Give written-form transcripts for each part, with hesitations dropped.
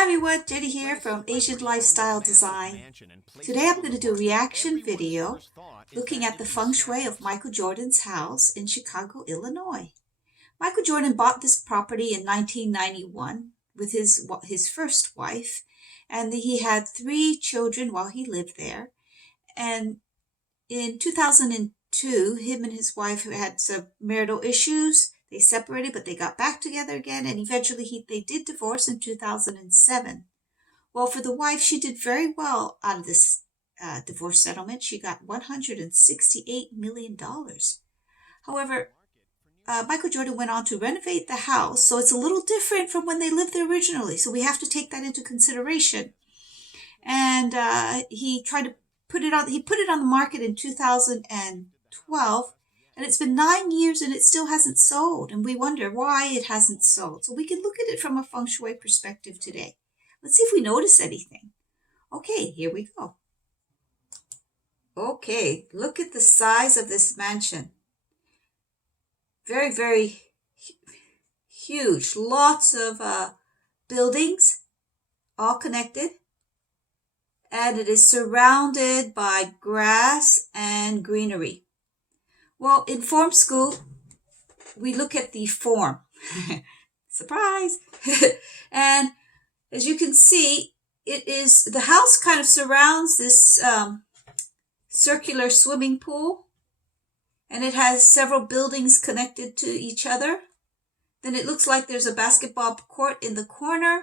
Hi everyone, Jenny here from Asian Lifestyle Design. Today I'm going to do a reaction video looking at the feng shui of Michael Jordan's house in Chicago, Illinois. Michael Jordan bought this property in 1991 with his first wife, and he had 3 children while he lived there. And in 2002, him and his wife had some marital issues. They separated, but they got back together again, and eventually they did divorce in 2007. Well, for the wife, she did very well out of this divorce settlement. She got $168 million. However, Michael Jordan went on to renovate the house, so it's a little different from when they lived there originally. So we have to take that into consideration. And he tried to put it on. He put it on the market in 2012. And it's been 9 years and it still hasn't sold. And we wonder why it hasn't sold. So we can look at it from a feng shui perspective today. Let's see if we notice anything. Okay, here we go. Okay, look at the size of this mansion. Very, very huge. Lots of buildings, all connected. And it is surrounded by grass and greenery. Well, in form school, we look at the form. Surprise! And as you can see, the house kind of surrounds this circular swimming pool. And it has several buildings connected to each other. Then it looks like there's a basketball court in the corner.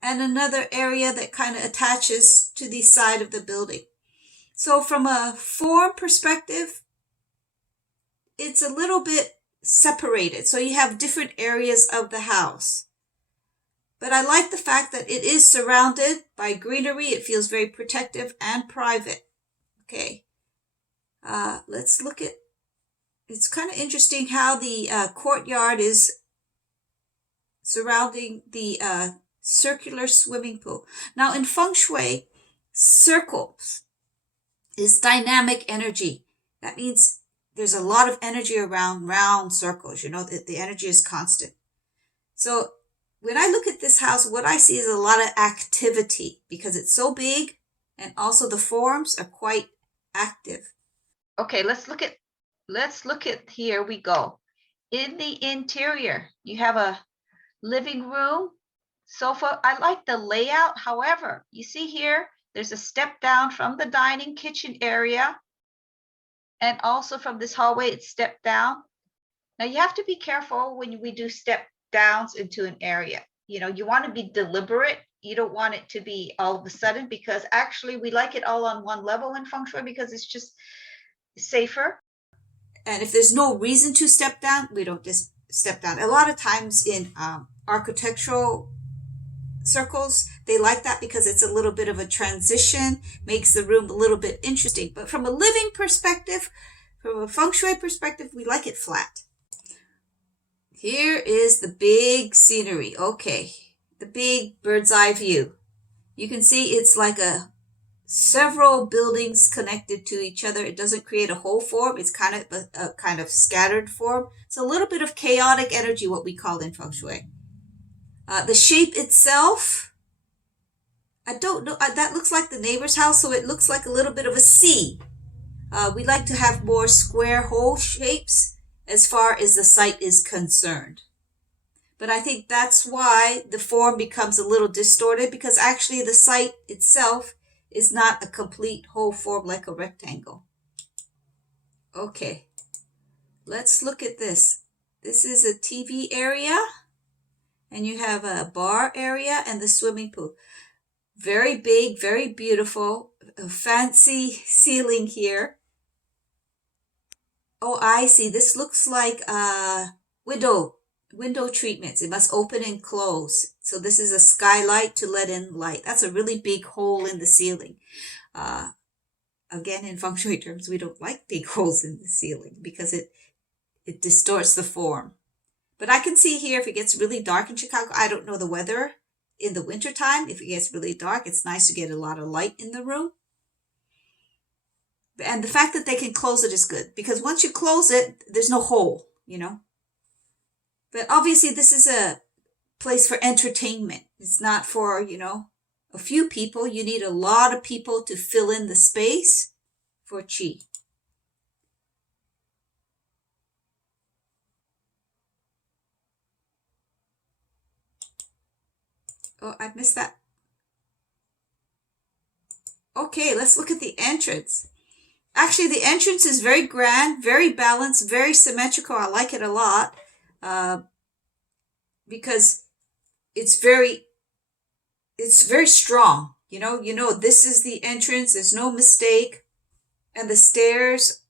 And another area that kind of attaches to the side of the building. So from a form perspective, it's a little bit separated. So you have different areas of the house. But I like the fact that it is surrounded by greenery. It feels very protective and private. Okay. Let's look at, it's kind of interesting how the courtyard is surrounding the circular swimming pool. Now in feng shui, circles is dynamic energy. That means there's a lot of energy around round circles. You know, the energy is constant. So when I look at this house, what I see is a lot of activity because it's so big and also the forms are quite active. Okay, let's look at, here we go. In the interior, you have a living room, sofa. I like the layout. However, you see here, there's a step down from the dining kitchen area. And also from this hallway, it's stepped down. Now you have to be careful when we do step downs into an area. You know, you want to be deliberate. You don't want it to be all of a sudden, because actually we like it all on one level in feng shui because it's just safer. And if there's no reason to step down, we don't just step down. A lot of times in architectural circles, they like that because it's a little bit of a transition, makes the room a little bit interesting. But from a living perspective, from a feng shui perspective, we like it flat. Here is the big scenery. Okay, the big bird's eye view. You can see it's like several buildings connected to each other. It doesn't create a whole form. It's kind of a kind of scattered form. It's a little bit of chaotic energy, what we call in feng shui. The shape itself, I don't know, that looks like the neighbor's house, so it looks like a little bit of a C. We like to have more square hole shapes as far as the site is concerned. But I think that's why the form becomes a little distorted, because actually the site itself is not a complete whole form like a rectangle. Okay, let's look at this. This is a TV area. And you have a bar area and the swimming pool. Very big, very beautiful, a fancy ceiling here. Oh, I see. This looks like window treatments. It must open and close. So this is a skylight to let in light. That's a really big hole in the ceiling. Again, in feng shui terms, we don't like big holes in the ceiling because it distorts the form. But I can see here if it gets really dark in Chicago, I don't know the weather in the wintertime. If it gets really dark, it's nice to get a lot of light in the room. And the fact that they can close it is good, because once you close it, there's no hole, you know. But obviously this is a place for entertainment. It's not for, a few people. You need a lot of people to fill in the space for chi. Oh, I missed that. Okay, let's look at the entrance. Actually, the entrance is very grand, very balanced, very symmetrical. I like it a lot because it's very strong. This is the entrance. There's no mistake. And the stairs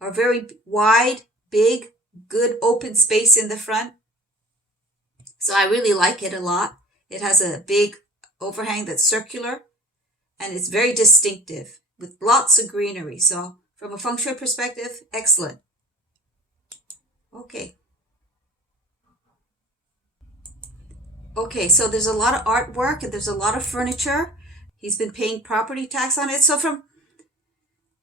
are very wide, big, good open space in the front. So I really like it a lot. It has a big overhang that's circular, and it's very distinctive with lots of greenery. So from a feng shui perspective, excellent. Okay. Okay, so there's a lot of artwork and there's a lot of furniture. He's been paying property tax on it. So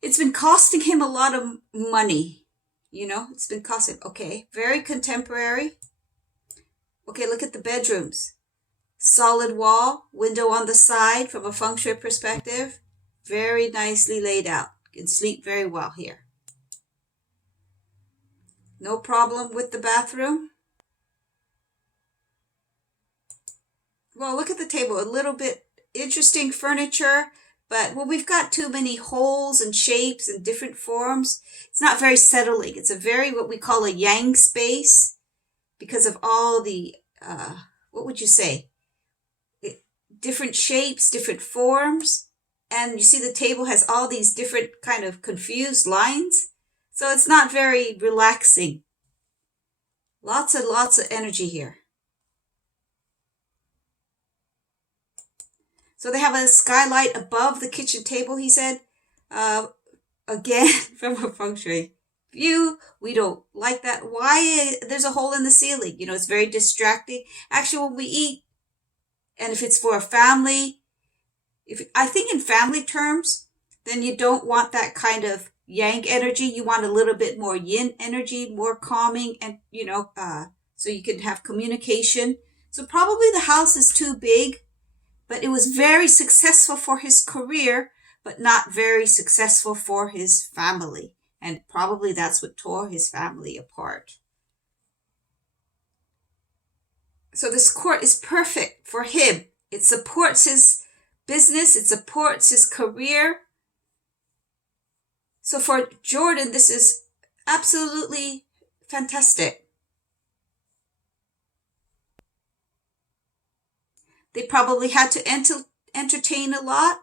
it's been costing him a lot of money. It's been costing. Okay, very contemporary. Okay, look at the bedrooms. Solid wall, window on the side from a feng shui perspective. Very nicely laid out. You can sleep very well here. No problem with the bathroom. Well, look at the table. A little bit interesting furniture, but we've got too many holes and shapes and different forms. It's not very settling. It's a very, what we call a yang space because of all the, what would you say? Different shapes, different forms. And you see the table has all these different kind of confused lines. So it's not very relaxing. Lots and lots of energy here. So they have a skylight above the kitchen table, he said. Again, from a feng shui view, we don't like that. Why? There's a hole in the ceiling. It's very distracting. Actually, when we eat, and if it's for a family, I think in family terms, then you don't want that kind of yang energy. You want a little bit more yin energy, more calming, and, so you can have communication. So probably the house is too big. But it was very successful for his career, but not very successful for his family. And probably that's what tore his family apart. So this court is perfect for him. It supports his business. It supports his career. So for Jordan, this is absolutely fantastic. They probably had to entertain a lot.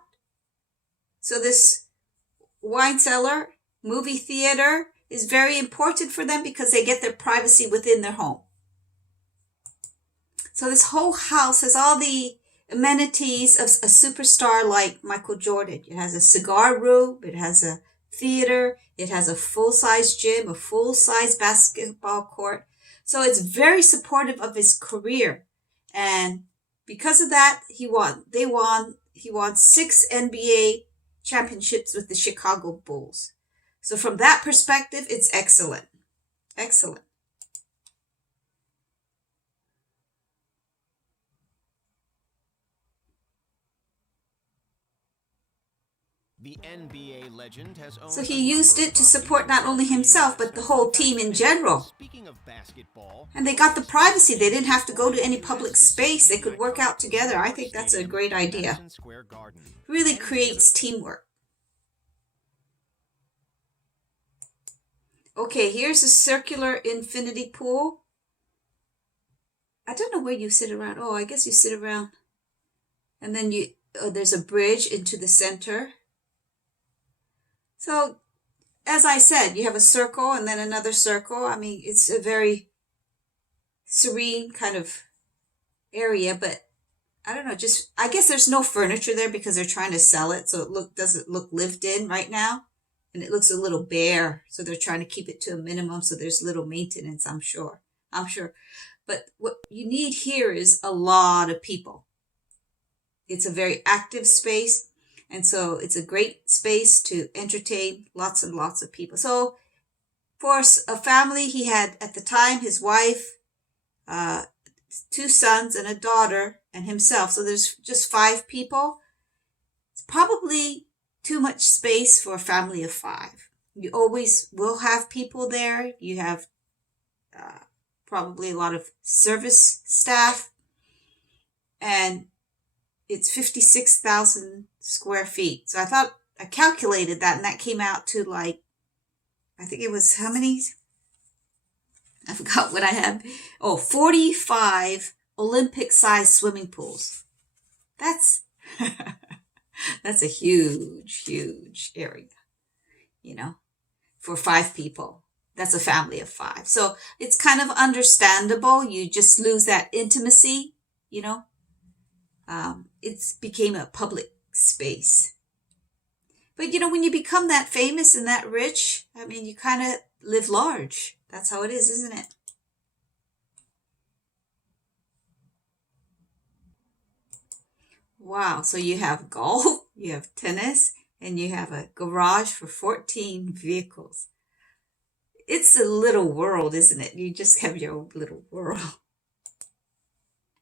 So this wine cellar, movie theater is very important for them because they get their privacy within their home. So this whole house has all the amenities of a superstar like Michael Jordan. It has a cigar room. It has a theater. It has a full-size gym, a full-size basketball court. So it's very supportive of his career. And because of that, he won 6 NBA championships with the Chicago Bulls. So from that perspective, it's excellent. Excellent. The NBA legend has owned So he used it to support not only himself, but the whole team in general. Speaking of basketball, and they got the privacy. They didn't have to go to any public space. They could work out together. I think that's a great idea. Really creates teamwork. Okay, here's a circular infinity pool. I don't know where you sit around. Oh, I guess you sit around. And then there's a bridge into the center. So, as I said, you have a circle and then another circle. I mean, it's a very serene kind of area, but I don't know, I guess there's no furniture there because they're trying to sell it, so it doesn't look lived in right now. And it looks a little bare, so they're trying to keep it to a minimum, so there's little maintenance, I'm sure. But what you need here is a lot of people. It's a very active space. And so it's a great space to entertain lots and lots of people. So for a family, he had at the time his wife, 2 sons and a daughter, and himself. So there's just 5 people. It's probably too much space for a family of 5. You always will have people there. You have probably a lot of service staff, and it's 56,000 square feet. So I calculated that, and that came out to like, I think it was how many? I forgot what I had. Oh, 45 Olympic-sized swimming pools. That's that's a huge, huge area, for 5 people. That's a family of 5. So it's kind of understandable. You just lose that intimacy, It's became a public space. But, when you become that famous and that rich, I mean, you kind of live large. That's how it is, isn't it? Wow. So you have golf, you have tennis, and you have a garage for 14 vehicles. It's a little world, isn't it? You just have your own little world.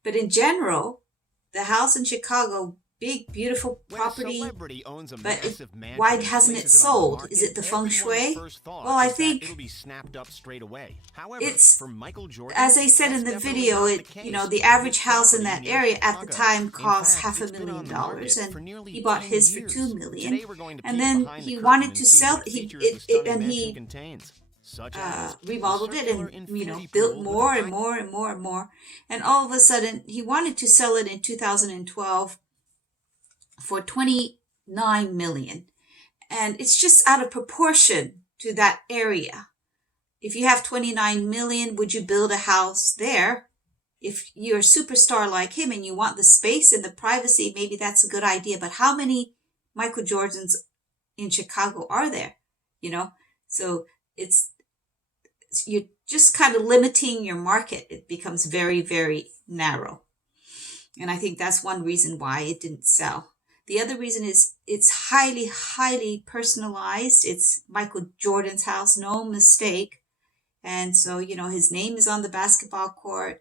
But in general, the house in Chicago, big, beautiful property, but why hasn't it sold? Is it the feng shui? Well, I think it's, as I said in the video, the average house in that area at the time cost $500,000, and he bought his for $2 million, and then he wanted to sell he remodeled it and built more and more and more and more, and all of a sudden he wanted to sell it in 2012 for 29 million, and it's just out of proportion to that area. If you have 29 million, would you build a house there? If you're a superstar like him and you want the space and the privacy, maybe that's a good idea. But how many Michael Jordans in Chicago are there? So you're just kind of limiting your market. It becomes very, very narrow. And I think that's one reason why it didn't sell. The other reason is it's highly, highly personalized. It's Michael Jordan's house, no mistake. And so, his name is on the basketball court.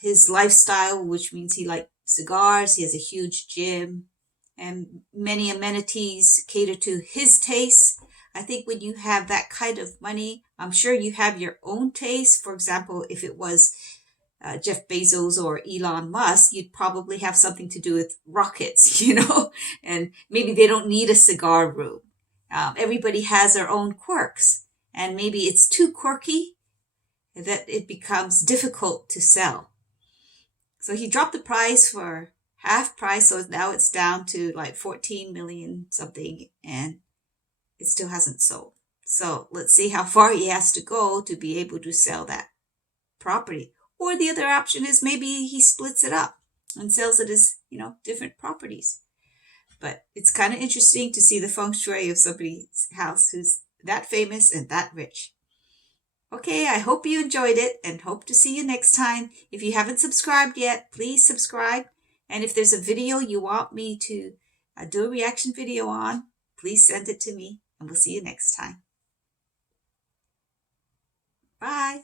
His lifestyle, which means he likes cigars. He has a huge gym and many amenities cater to his tastes. I think when you have that kind of money, I'm sure you have your own taste. For example, if it was Jeff Bezos or Elon Musk, you'd probably have something to do with rockets, and maybe they don't need a cigar room. Everybody has their own quirks, and maybe it's too quirky that it becomes difficult to sell. So he dropped the price for half price, so now it's down to like 14 million something, and it still hasn't sold. So let's see how far he has to go to be able to sell that property. Or the other option is maybe he splits it up and sells it as, different properties. But it's kind of interesting to see the feng shui of somebody's house who's that famous and that rich. Okay, I hope you enjoyed it and hope to see you next time. If you haven't subscribed yet, please subscribe. And if there's a video you want me to do a reaction video on, please send it to me and we'll see you next time. Bye.